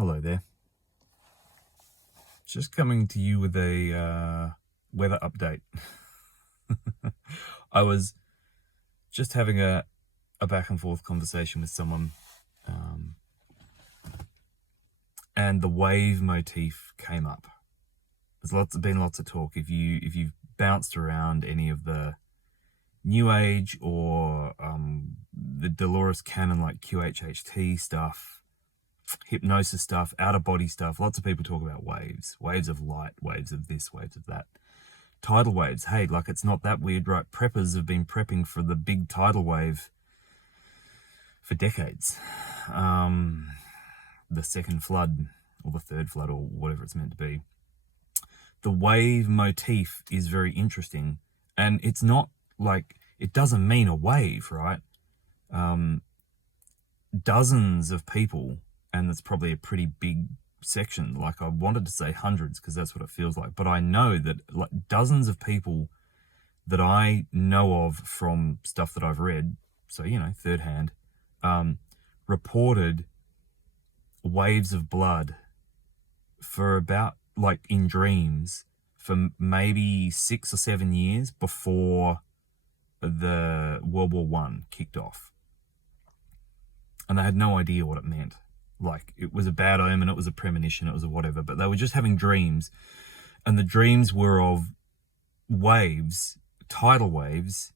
Hello there. Just coming to you with a weather update. I was just having a back and forth conversation with someone, and the wave motif came up. There's been lots of talk. If you've bounced around any of the New Age or the Dolores Cannon like QHHT stuff, hypnosis stuff, out-of-body stuff, lots of people talk about waves of light, waves of this, waves of that. Tidal waves, hey, like it's not that weird, right? Preppers have been prepping for the big tidal wave for decades. The second flood or the third flood or whatever it's meant to be. The wave motif is very interesting, and it's not like, it doesn't mean a wave, right? Dozens of people, and that's probably a pretty big section, like I wanted to say hundreds because that's what it feels like, but I know that like dozens of people that I know of from stuff that I've read, so third hand, reported waves of blood for about, like in dreams, for maybe 6 or 7 years before the World War I kicked off, and they had no idea what it meant. Like, it was a bad omen, it was a premonition, it was a whatever, but they were just having dreams, and the dreams were of waves, tidal waves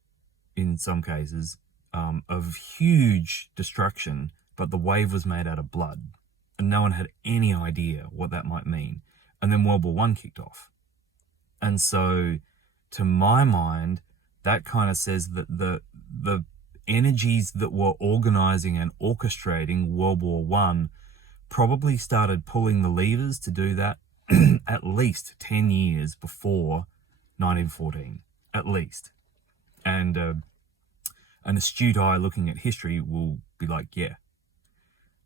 in some cases, of huge destruction, but the wave was made out of blood, and no one had any idea what that might mean. And then World War I kicked off. And so, to my mind, that kind of says that the energies that were organizing and orchestrating World War I probably started pulling the levers to do that at least 10 years before 1914, at least. And an astute eye looking at history will be like, yeah,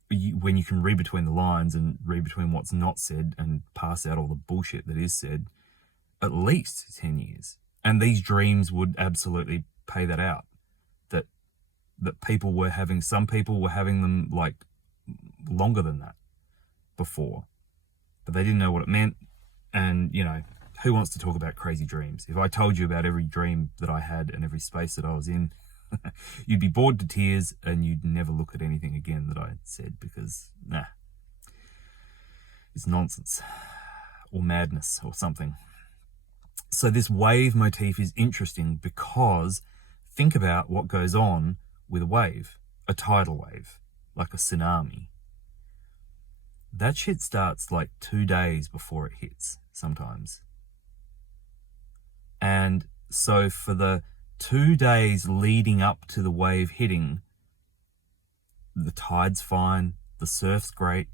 when you can read between the lines and read between what's not said and pass out all the bullshit that is said, at least 10 years. And these dreams would absolutely pay that out. That people were having, some people were having them like longer than that before, but they didn't know what it meant. And who wants to talk about crazy dreams? If I told you about every dream that I had and every space that I was in, you'd be bored to tears and you'd never look at anything again that I said, because it's nonsense or madness or something. So this wave motif is interesting because think about what goes on with a wave, a tidal wave, like a tsunami. That shit starts like 2 days before it hits sometimes. And so for the 2 days leading up to the wave hitting, the tide's fine, the surf's great,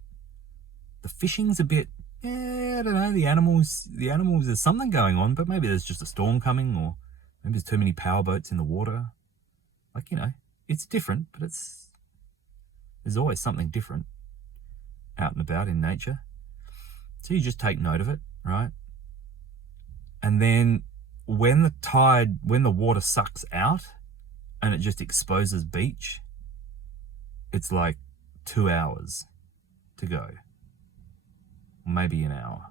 the fishing's a bit, I don't know, the animals, there's something going on, but maybe there's just a storm coming, or maybe there's too many powerboats in the water. Like, it's different, but there's always something different out and about in nature. So you just take note of it, right? And then when the water sucks out and it just exposes beach, it's like 2 hours to go, maybe an hour.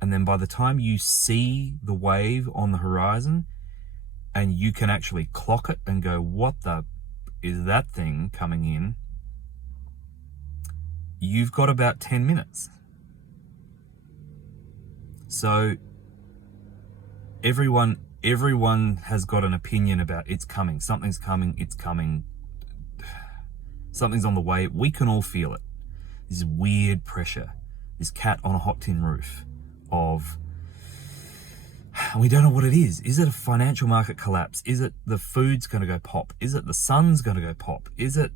And then by the time you see the wave on the horizon and you can actually clock it and go, what the is that thing coming in? You've got about 10 minutes. So everyone has got an opinion about it's coming, something's coming, it's coming, something's on the way. We can all feel it. This weird pressure, this cat on a hot tin roof of, we don't know what it is. Is it a financial market collapse? Is it the food's going to go pop? Is it the sun's going to go pop? Is it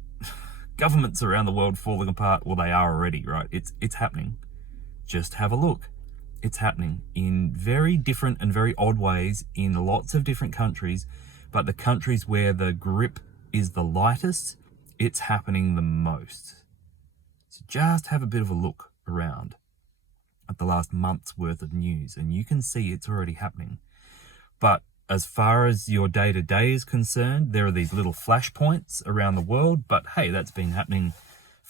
governments around the world falling apart? Well, they are already, right? It's happening. Just have a look. It's happening in very different and very odd ways in lots of different countries, but the countries where the grip is the lightest, it's happening the most. So just have a bit of a look around at the last month's worth of news, and you can see it's already happening. But as far as your day-to-day is concerned, there are these little flashpoints around the world, but hey, that's been happening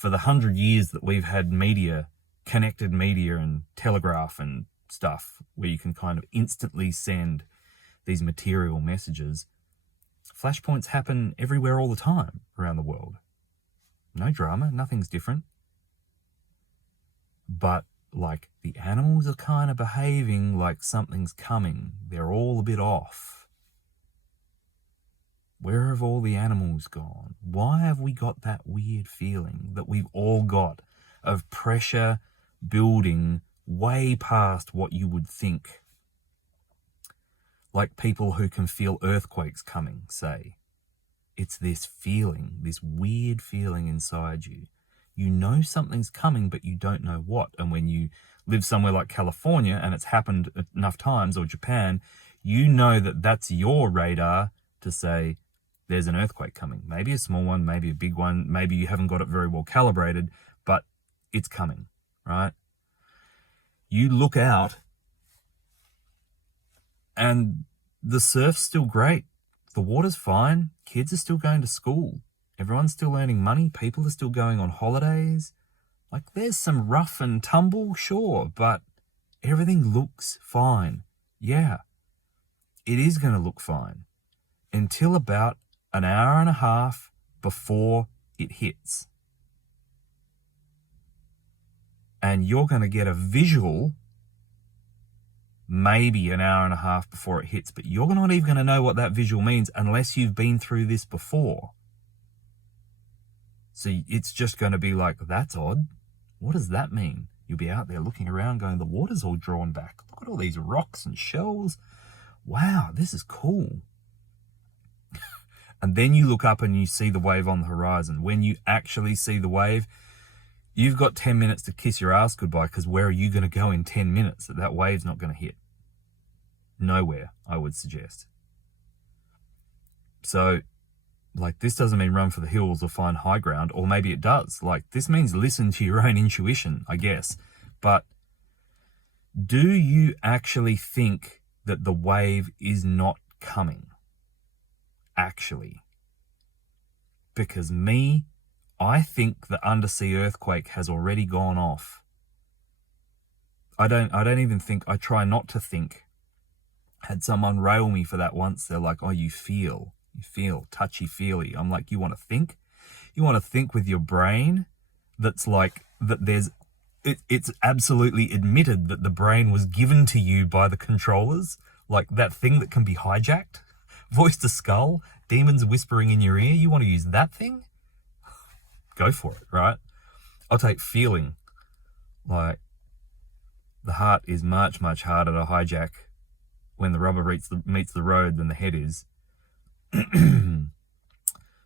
for the 100 years that we've had media, connected media and telegraph and stuff, where you can kind of instantly send these material messages, flashpoints happen everywhere all the time around the world. No drama, nothing's different. But like the animals are kind of behaving like something's coming. They're all a bit off. Where have all the animals gone? Why have we got that weird feeling that we've all got of pressure building way past what you would think? Like people who can feel earthquakes coming, say. It's this feeling, this weird feeling inside you. You know something's coming, but you don't know what. And when you live somewhere like California and it's happened enough times, or Japan, you know that that's your radar to say there's an earthquake coming. Maybe a small one, maybe a big one. Maybe you haven't got it very well calibrated, but it's coming, right? You look out and the surf's still great. The water's fine. Kids are still going to school. Everyone's still earning money. People are still going on holidays. Like, there's some rough and tumble, sure, but everything looks fine. Yeah, it is going to look fine until about an hour and a half before it hits. And you're going to get a visual maybe an hour and a half before it hits, but you're not even going to know what that visual means unless you've been through this before. So it's just going to be like, that's odd. What does that mean? You'll be out there looking around going, the water's all drawn back. Look at all these rocks and shells. Wow, this is cool. And then you look up and you see the wave on the horizon. When you actually see the wave, you've got 10 minutes to kiss your ass goodbye, because where are you going to go in 10 minutes that wave's not going to hit? Nowhere, I would suggest. So, like, this doesn't mean run for the hills or find high ground, or maybe it does. Like, this means listen to your own intuition, I guess. But do you actually think that the wave is not coming? Actually. Because me, I think the undersea earthquake has already gone off. I don't even think, I try not to think. Had someone rail me for that once. They're like, oh, you feel touchy-feely. I'm like, you want to think? You want to think with your brain? That's like, that there's, it's absolutely admitted that the brain was given to you by the controllers. Like that thing that can be hijacked. Voice to skull, demons whispering in your ear. You want to use that thing? Go for it, right? I'll take feeling. Like, the heart is much, much harder to hijack when the rubber meets the road than the head is.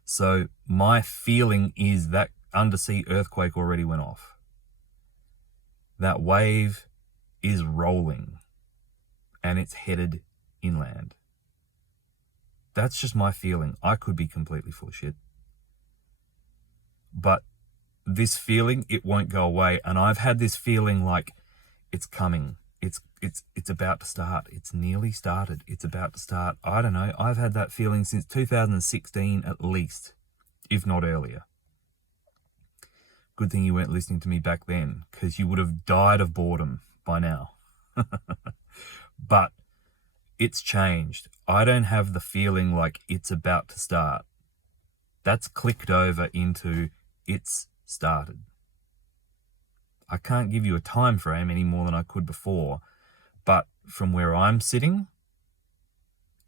So my feeling is that undersea earthquake already went off. That wave is rolling and it's headed inland. That's just my feeling. I could be completely full of shit. But this feeling, it won't go away. And I've had this feeling like it's coming. It's about to start. It's nearly started. It's about to start. I don't know. I've had that feeling since 2016 at least, if not earlier. Good thing you weren't listening to me back then, because you would have died of boredom by now. But it's changed. I don't have the feeling like it's about to start. That's clicked over into it's started. I can't give you a time frame any more than I could before, but from where I'm sitting,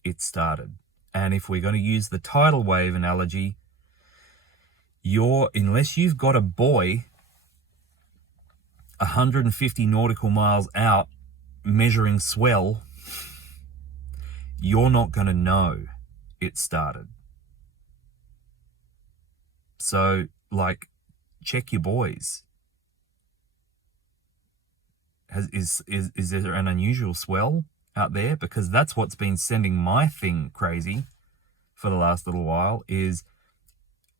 it started. And if we're going to use the tidal wave analogy, unless you've got a buoy 150 nautical miles out measuring swell, you're not going to know it started. So, like, check your buoys. Is there an unusual swell out there? Because that's what's been sending my thing crazy for the last little while, is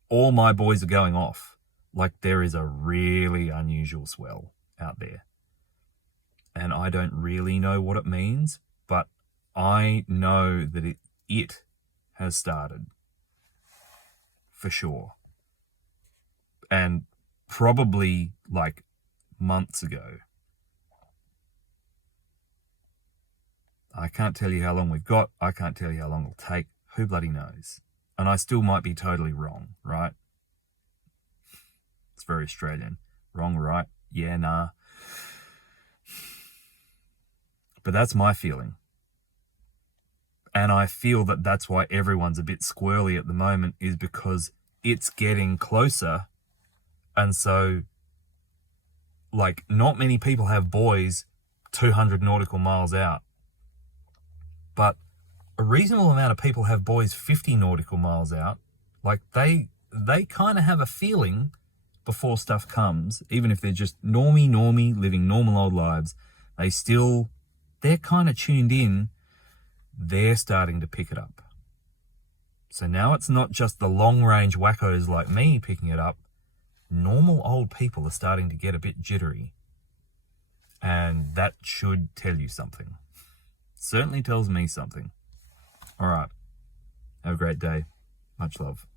all my buoys are going off. Like, there is a really unusual swell out there. And I don't really know what it means, but I know that it has started. For sure. And probably like months ago. I can't tell you how long we've got. I can't tell you how long it'll take. Who bloody knows? And I still might be totally wrong, right? It's very Australian. Wrong, right? Yeah, nah. But that's my feeling. And I feel that that's why everyone's a bit squirrely at the moment, is because it's getting closer. And so, like, not many people have boys 200 nautical miles out. But a reasonable amount of people have boys 50 nautical miles out. Like, they kind of have a feeling before stuff comes, even if they're just normie, living normal old lives, they're kind of tuned in. They're starting to pick it up. So now it's not just the long-range wackos like me picking it up. Normal old people are starting to get a bit jittery. And that should tell you something. Certainly tells me something. All right. Have a great day. Much love.